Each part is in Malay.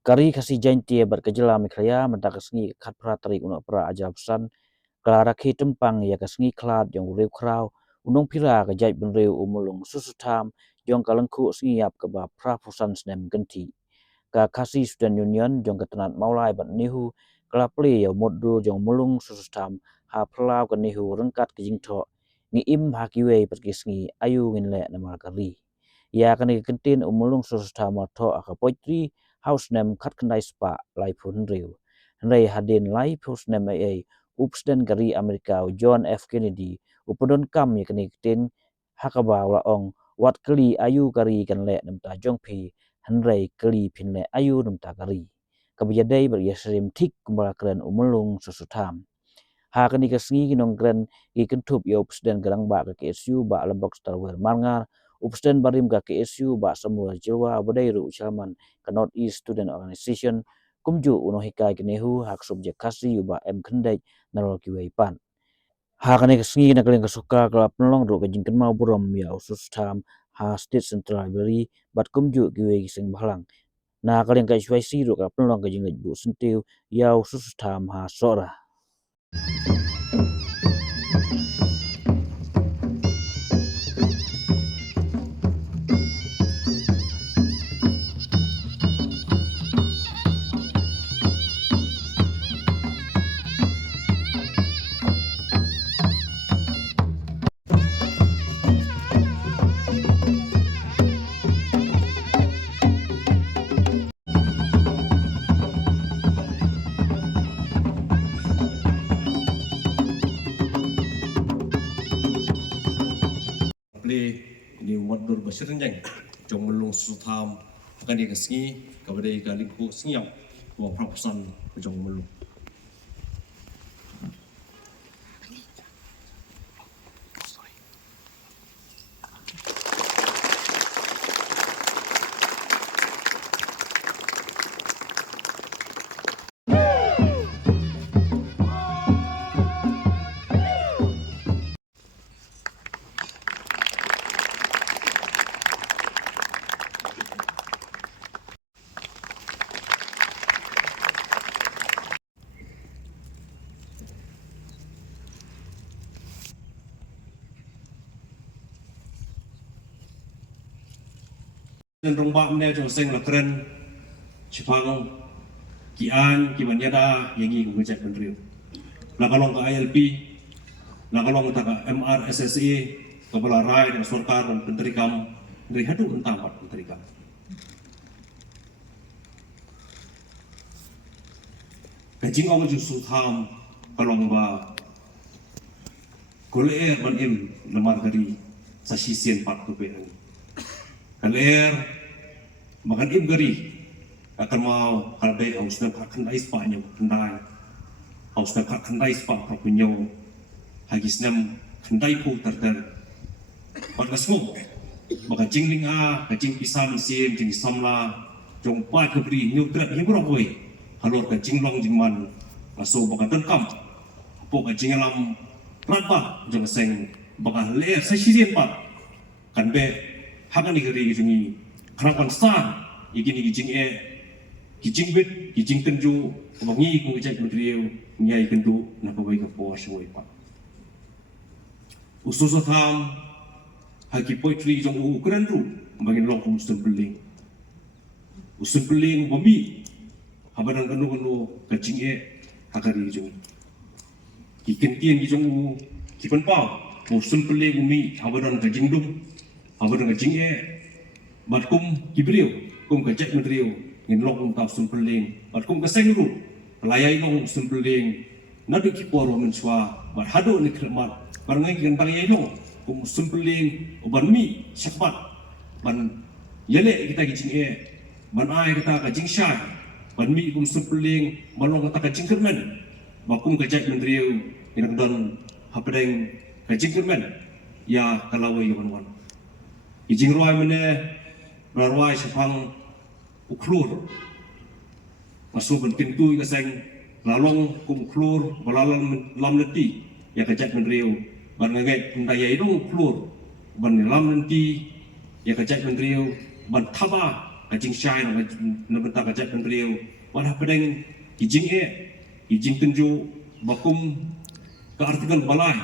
Kari kasi jaintie berkejela mikraya mentak sengi kat pratari unak pra ajar pesan kelara ki tempang ya kasengi klat yang ureu krau unong pira ka jait benreu umulung susutam jong kalengku sengi ap ke ba pra pusan snem genti ka kasi student union jong ketenat maulai bat nihu kelapli ya modul jong mulung susutam ha plau ka nihu rengkat ke jingtho ngi im hakiwe pergi sengi ayu nginle namal kari ya kani kentin umulung susutam tho aka poitri house nem kat kendai spa lai pun riu Hendai hadin lai pus nem ai Upsden kari Amerika John F Kennedy upodon kam ya kini tin hakaba wala ong wat keli ayu kari kan le nam ta jong phi hanrei keli phin le ayu nam ta kari kabijadai ber yasrim tik kumbala kren umulung susutam ha kani kasngi kinong kren i kentup ya upsden garang ba ka KSU ba alambok starwer mangar upsden barim ka KSU ba samua jirwa badai ru chairman ka North East Student Organization kumju uno hikai kenehu hak subjek kasi uba em kendai narol kiwei pan ha kane kesengi na kalen kesuka kala penlong ro kajing mau buram ya usus tam ha state central library bat kumju kiwei kiseng balang na kalen ka SYC ro ka penlong kajing bu sentiu ya usus tam ha sora Play ni modul berserenjang jong melung sutam akan dikasih kepada ikalinku senyap buat prapusan jong melung. Dan rombak ni jong seng lakren Jepang kian kibanyada yangi kungejat penriu. Lakalong ke ILP, lakalong ke MRSSE, kepala rai dan sorkar dan penterikam dari hadu entah empat penterikam. Kajing awal justru tham kalong ba kuliah banim lemar dari sasisian pat kebenan. Kaler makan im gari akan mau kalbe haus nak kendai spanya kendai haus nak kendai spa propunyo hagis nam kendai pu terter pada semua maka jingling a kajing pisang sim jing samla jong pat kebri nyutrat hibro boy halor ka jinglong jingman aso baka dengkam pok ka jingalam rapa jong seng baka le sasisian pat kan be hakan digeri gini kerapan sah igini gijing bit gijing tenju bangi kung gijak berdriu nyai kendu na pawai ka po semua pak usus tham haki poetry jong ukuran ru bangin long kum usun beling bumi habadan kanu kajing hakari jong ikentien gijong kipan pa usun beling bumi habadan kajing dum apa dengan jingge matkum kibriu kum kajak medriu ngin long ta sumpeling matkum kaseng lu layai long sumpeling nadu kiporo menswa bar hado ni kremat barangai kan barangai long kum sumpeling uban mi syakbat ban yele kita jingge ban ai kita kajing syai ban mi kum sumpeling balong kita kajing kermen bakum kajak medriu ngin don hapadeng kajing kermen ya kalawai ban Ijing ruai mana ruai sepang uklur masuk pintu ikaseng lalong kum uklur balalan lam leti ya kajat mendriu ban ngagai ndaya idong uklur ban lam leti ya kajat mendriu ban thaba jing shai na benta ka jat penriu wana pedeng jing tenju bakum ka artikel balai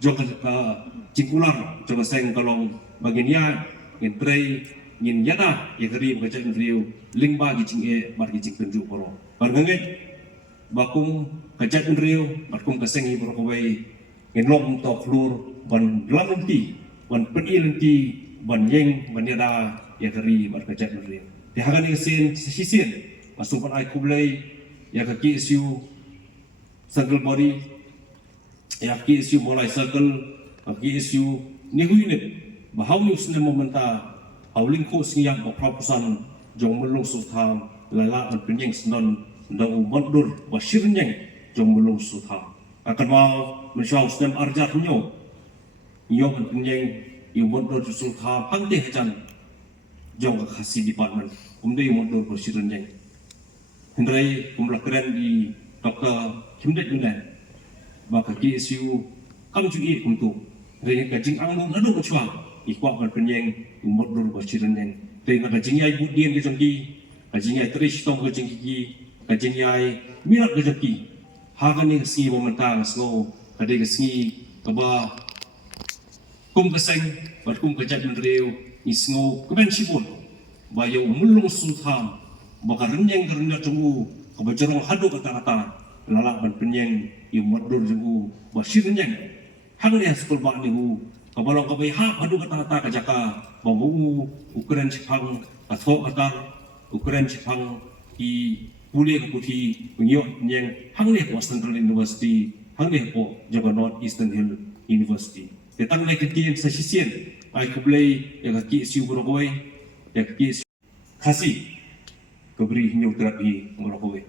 jong ka jingkular jong seng kalong bagian ya ngin trei ngin yada ya kari ka jat penriu lingba jing bar jing tenju poro barnganget bakum ka jat penriu bakum ka seng poro kawai ngin lom to flur ban lamti ban penilenti ban yeng ban yada ya kari bar ka jat penriu di hagan ni sen sisien masumpan ai kublai ya ka kisu circle body ya kisu mulai circle kisu ni huinit bahau ni usne momenta hauling ko siyang propusan jong melung sutham lala an penyeng senon ndau mondur wasirnyeng jong melung sutham akan mau mensyau stem arjat nyo yo an penyeng yu mondur sutham hangte hajan jong ka khasi department umdei mondur wasirnyeng hendrai kumlah keren di Dr. Kimdet Yunan maka KSU kam juga untuk ring kajing anggung adu mencuang ikwak ban penyeng umur dur basiran yang ring kajing yai budien kejengki kajing yai trish tong kejengki kajing yai mirat kejengki hagan ni si momentang snow kade kesi kaba kum keseng bat kum kejat menreu isngo kemen sipun bayo mulung sultan baka renyeng kerenya tunggu kebajarong hadu kata-kata lalak ban penyeng yang madur jenggu basir renyeng hang lihat sekolah bak nihu kabalong kabai hak hadu kata-kata kajaka bamu ukuran Jepang atau atar ukuran Jepang di kuliah kuti penyok penyeng hang lihat was Central University hang lihat po Java North Eastern Hill University datang lagi kian sesisian ai kublai yang kaki siu berokoi yang kaki kasih keberi hinyau terapi merokoi.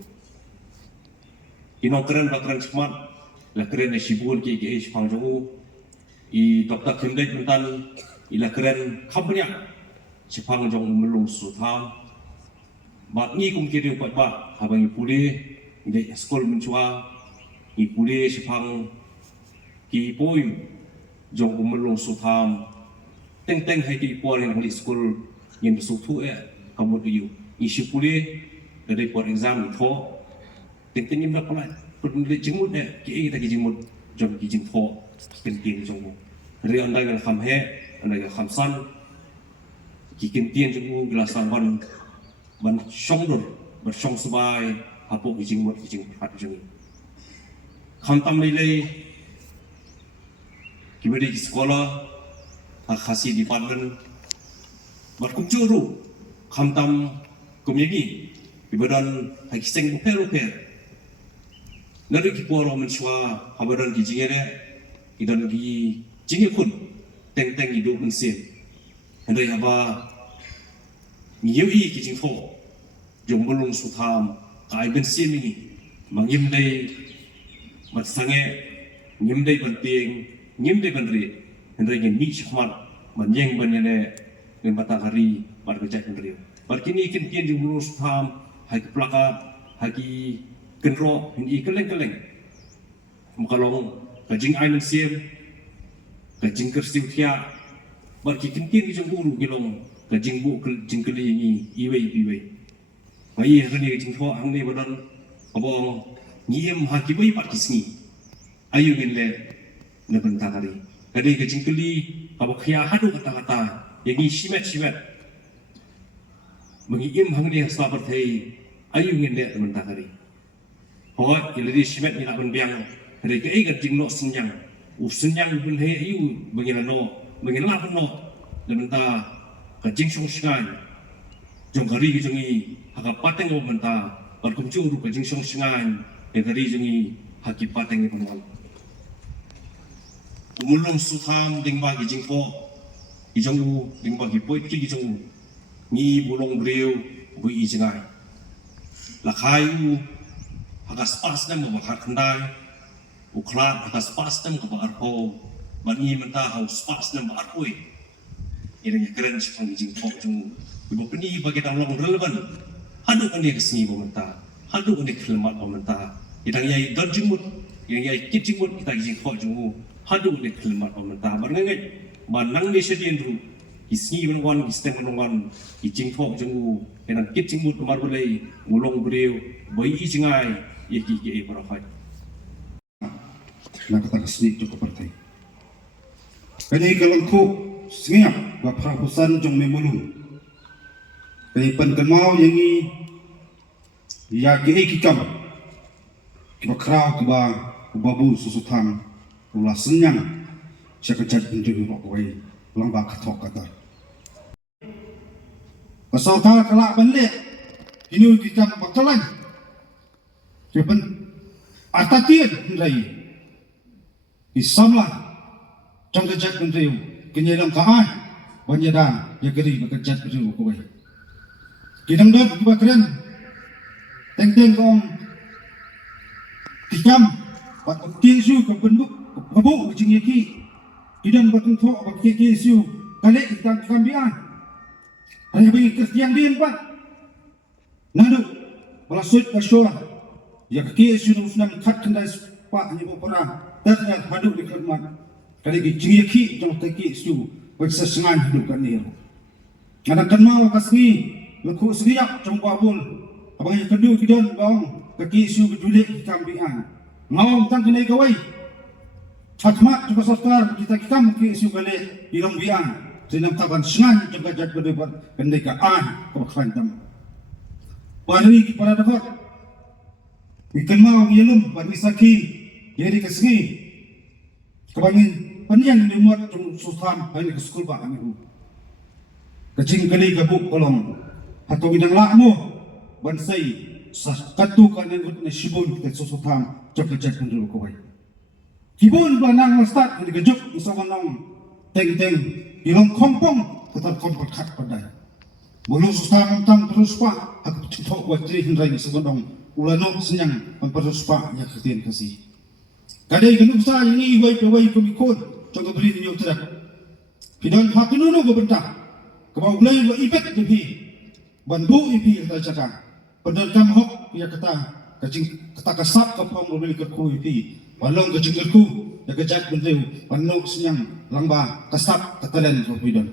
Inong keren bakran semat, la keren esibun ki Jepang jongu, I Dr. Kimdet mentan, ila keren kampanya Jepang jong melung sutham, mat ni kum kiri upat ba, habang ipule, ide sekolah mencua, ipule Jepang ki poyu jong melung sutham, teng hai ki ipol yang balik sekolah yang bersutu kamu tu isi pulih dari for exam itu pentingnya berapa lah perlu jemut kita jemut jom jemut penting jom dari anda yang khamhe anda yang khamsan kikintian jom gelasan ban shongdur bershong sebai apa jemut hat jom khantam lele kibadi sekolah khasi department berkucuru khantam komedi ibadan hakiseng uper nari kiporo menswa habadan di jingere idan di jingekun teng idu mensin andai haba ngiyi kijingfo jombulung sutham kai bensin ini mangim dai matsange ngim dai banting ngim dai bandri andai ngim chkhmat manyeng banyane ngembata hari bargajat bandri Barkini kian jumlah sutham, hagi plakat, hagi kenro, ini keleng. Mukalong kajing ain siam, kajing kersiu tiak. Barki kian jumlah gilong kajing bu kajing keli ini iwe. Mai hari kajing thua hang ni badan abang nyiam hagi bayi barki sini. Ayu gile nebentar hari. Kadi kajing keli abang kaya hadu kata-kata yang ini simet. Mengim hang dia sabar thei ayu ngin dia teman hari hoi iladi simet ni nak benbiang hari ke ikat jingno senyang senyang ben hei ayu bengilano lementa kajing song sngai jong hari jongi haka pateng o menta barkum juru kajing song sngai hari jongi haki pateng penol umulung sutham dingba gijing po ijongu dingba gipoit ki ijongu ni bulong breu bui ijengai lakhayu hagas pas dem bakar kendai uklat hagas pas dem ke bakar po bani mentah haus pas dem bakar pui ini keren sepang ijing po jung ibu peni bagi tolong relevan hadu kan dia kesini mentah hadu kan dia kelemat mentah idang yai don jumut yang yai kit jumut kita ijing po jung hadu kan dia kelemat mentah barngai manang ni sedien ru kisngi benongwan kistem benongwan kijing thok jengu enan kit jingmut kemar belai ngulong beriu bai jingai yaki ke parafai na kata kesni cukup partai. Kani kalau ku sengap bapa pusan jong memulu. Kani penkenau yang ini ya ke kikam kiba krau kiba babu susutang ulah senyang cakap penjuru rokway lamba katok kata. Pasal ta kelak balik ini kita bakalan kiban atatian rai isamlah trong kejat penjuru kenyalang kaan banyadan ya geri bekejat penjuru rokway. Kidang dok kiba keren teng kong tikam pat tinsu ke benbuk babu jing yaki kidang batung thok bak ki siu kale kita kambian hanya bagi kristian din pa nado balasut kasua ya ki siu nusnam khat kendai pa ni bo para datnya hadu di kermat kale ki jing yaki jong teki siu baksa sengan hidup kan ni ada kan mau kasni lekuk seriak jong babul abang yang kedua kidon bang kaki siu berjulik kambian ngawang tang kenai kawai hatmat juga sostar kita ke siu balik ilang biang senam taban sengan juga jad berdebat kendai kaan kebakhantam bari kepada dapat ikan mau yelum bani saki jadi kesengi kebangin panian dimuat jong sultan hanya ke skul ba amihu kecing kali gabuk kolong atau bidang lakmu bansai katu kanan na shibun kita susutam cakap pendulu kawai kibun belanang mastat di kejuk isama nong teng ilong kompong ketar kompong kat padai bulu susutam tang terus pak aku cetok buat ciri hindrai isama nong ulano senyang memperus pak ya kertian kasih kadai genuk sa ini iwai pewai kumikun coba beli ni utara pidan hati nunu bebentak kebau belai wa ipet jepi bandu ipi kita cakap pendekam hok ya kata kasap kapang mobil kerku ipi balong kecing kerku ya kejat bendeu panu senyang lamba kasap ketalen robidon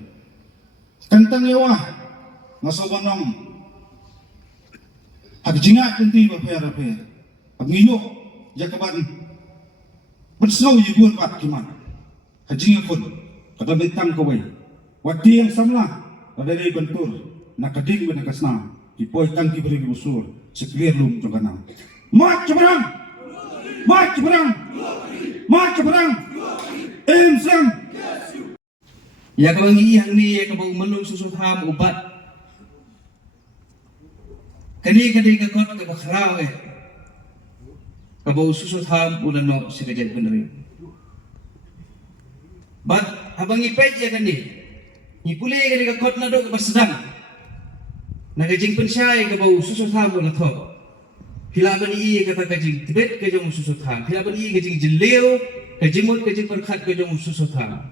kentang ewa ngasobanong hak jingat nanti bapaya pengino ya kaban bersau ibuan pat kiman hajing pun kata bentang kawai wati yang samlah ada dari bentur nak keding benar kasna dipoi tangki beri busur sekalian lum jogana mat cemerang emsang ya kabangi yang ni ya kabau melung susu ham ubat kani ke kot ke bakrau kabau susu ham ulan no sekejap bener bat abangi pej ya kani ni pule kani ke kot nado ke sedang nagajing pensyai ke bau susu tham bola tho pila bani kata kajing tibet ke jong susu tham pila bani kajing jeleu kajimut kajing perkhat ke jong susu tham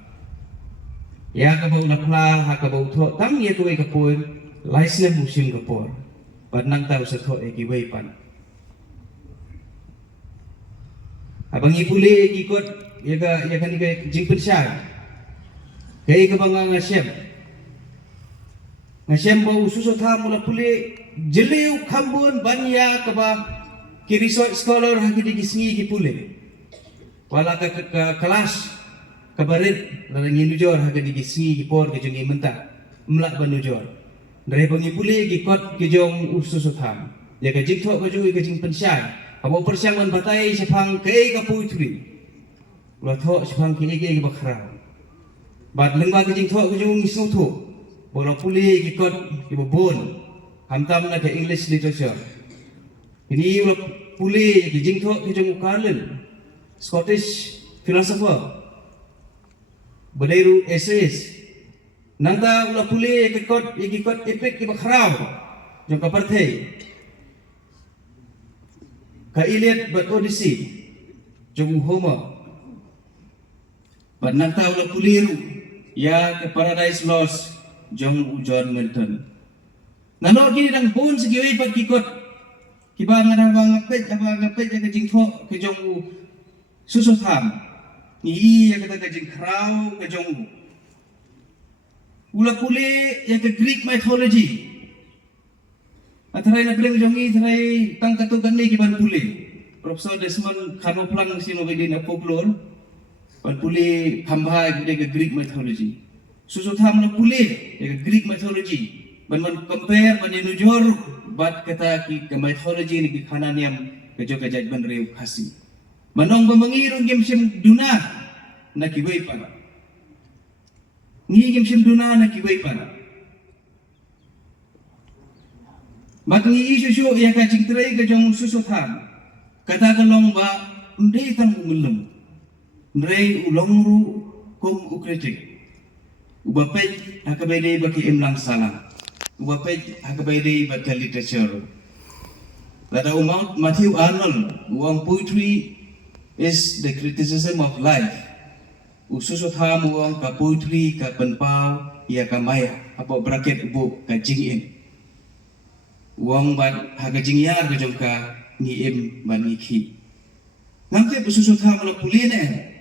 ya ke bau lapla ha ke bau tho tam ye tuai ke pun laisne musim ke por panang tau sa tho e ki wei pan abangi pule ki kot ya kan ke jing pensyai ke bangang asyam Ngasem bau susu tham mula pule jeliu kambun banya kaba kirisoi scholar haki di gisngi ki pule wala ke kelas kabarit lalang nujor haki di gisngi ki por ke jongi menta mlak banujor dari bangi pule ki kot ke jong susu tham ya ke jikto ke jui ke jing pensyai abo persyang man batai sepang ke ka puitri la tho sepang ki ge bakra bat lengba ke jing tho ke jong isu tho bola puli ikut ibu bun hantam na ke English literature ini bola puli kijing tho kijung Carlin Scottish philosopher berdairu essays nangta bola puli ikut epic ke bakrau jong kaparthei ka Iliad but Odyssey jong Homer but nangta bola puli ya ke Paradise Lost jong John Milton nano gini dang bun segioi pat kikot kiba ngadang ngapet ya kejing tho ke jong susu tham ni ya kata kejing krau ke jong Ula pule ya ke Greek mythology. Atharai na bilang jongi tharai tang katukan ni kiban pule. Profesor Desmond Kanoplang sino bedi na folklore. Ban pule hamba ke Greek mythology. Susu tham na pule ya ke Greek mythology. Ban compare ban nujor bat kata ki ke mythology ni ki khananiam ke jo kajat ban reu khasi. Manong bamangirong gemsim duna na kibai para. Ngi gemsim duna na kibai para. Makangi isu ya ka cingtrai ka jong susu tham. Kata kalong ba ndai tang umulum. Ndai ulongru kum ukretik. Ubapet hakabede baki imlang salam. Ubapet hakabede baki literature. Lada umang Matthew Arnold, uang poetry is the criticism of life. Ususu tham uang ka poetry ka penpau ya ka maya. Apa bracket ubu ka jingin. Uang bat haga jingyar ke jongka ni em ban ni ki. Ngamte besusu tham la puline.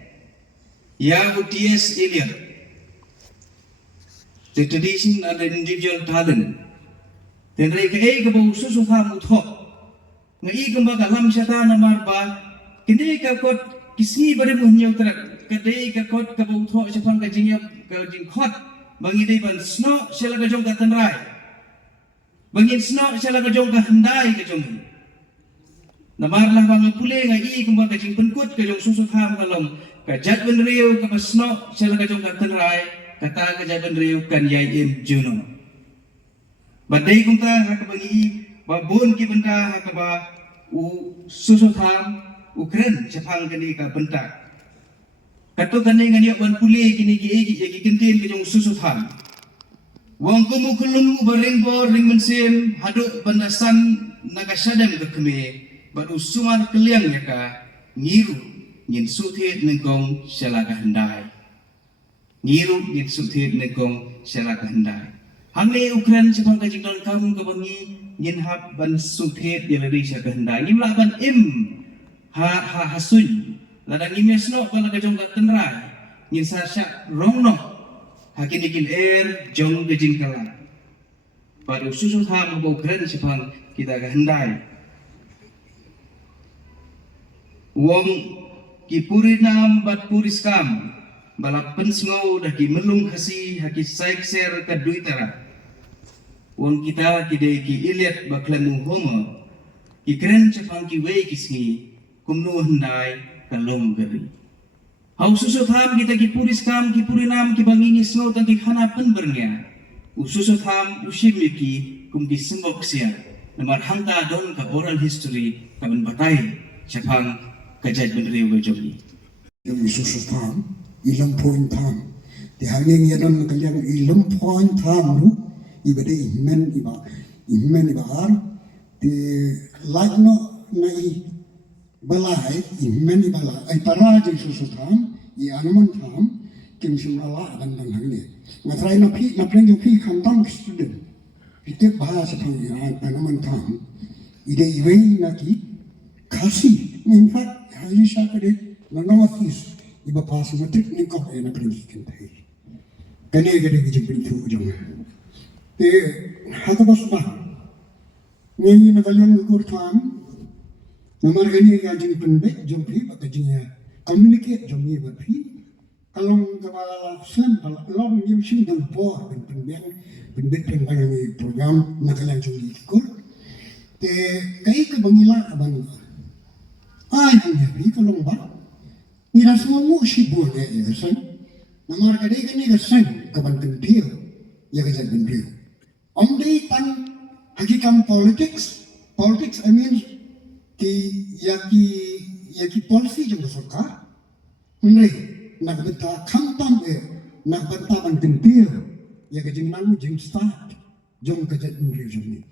Ya T.S. Eliot. The tradition and the individual talent. Dan reka ke bau susu tham uthok. Ngai gamba kalam syata namar ba. Kini ka kot kisni bare muhnyo terak. Kadai ka kot ka bau uthok sapang ka jingyap ka jingkhot. Bangi dei ban sno sela ka jongka tanrai. Bangin sno sila ka jong kahanday ka jong. Namarlah bang pule nga kumba ka jing penkut ka jong susut ham kalong ka jat ben riu ka pasno sila ka jong katanray kata ka jat ben riu kan yai im juno. Badai kung ta ka bangi babon ki benda ka ba u susut ham ukren sapang kani ka benta. Kato kani nga ban pule kini ki kintin ka jong susut ham. Wang kumukulum ubaringbo ring mensim haduk bandasan nagasadam ke keme baru sumar keliang ya ka ngiru ngin suthit negong selaka hendai ngiru ngin suthit negong selaka hendai hangne ukran sepang kajingdon kamu kebangi ngin hab ban suthit yalari selaka hendai ngimla ban im ha hasuny ladang imesno bala kajong tenrai ngin sasyak rongno hakin ikin jong gejing kala. Pada susu tham bau keren sepang kita kehendai. Wong ki purinam bat puriskam balap pensngau dah ki melung hasi haki saik ser ka duitara. Wong kita kide ki iliat baklamu homo ki keren sepang ki wei kisngi kumnu hendai kalong geri. Hau susu tham kita ki puriskam ki purinam ki bangingi snow tang ki hanapan bernya. Ususu tham usimiki kum ki sembok sia. Namar hangta don ka oral history ka ben batai chapang kajaj ben riu jogi. Yung ususu tham ilang point tham. Di hanging yadan kaliang ilang point tham ru ibade imen iba ar di lagno na balai imen ibala ay para jeng susu tham i anuman tham kim simala dan hangni matrai na pleng yung pi kantam student pitip bahasa pang anuman tham ide iwei na ki kasi in fact haji sakade nangamatis iba pasu matik ni ko ay na pleng kintai kani gade gijing pintu ujung te hatabas ba ngayon na kalyon kur tham Nomor gani yang jeng pendek jeng pi baka jeng communicate jeng ni berpi kalau kepala sen kalau long nim sim dan por pendek penbayang program nakalang jeng ni kur te kai ke bangila abang ai punya pi kalau ba ni semua mu si buat ya sen nomor gani ke sen kebanting dia ya ke jadi dia dei tan hakikam politics I mean ki policy jeng सरकार ngai nak beta kampam nak beta banting dia ya ke jeng nang jeng start jeng ke jeng ni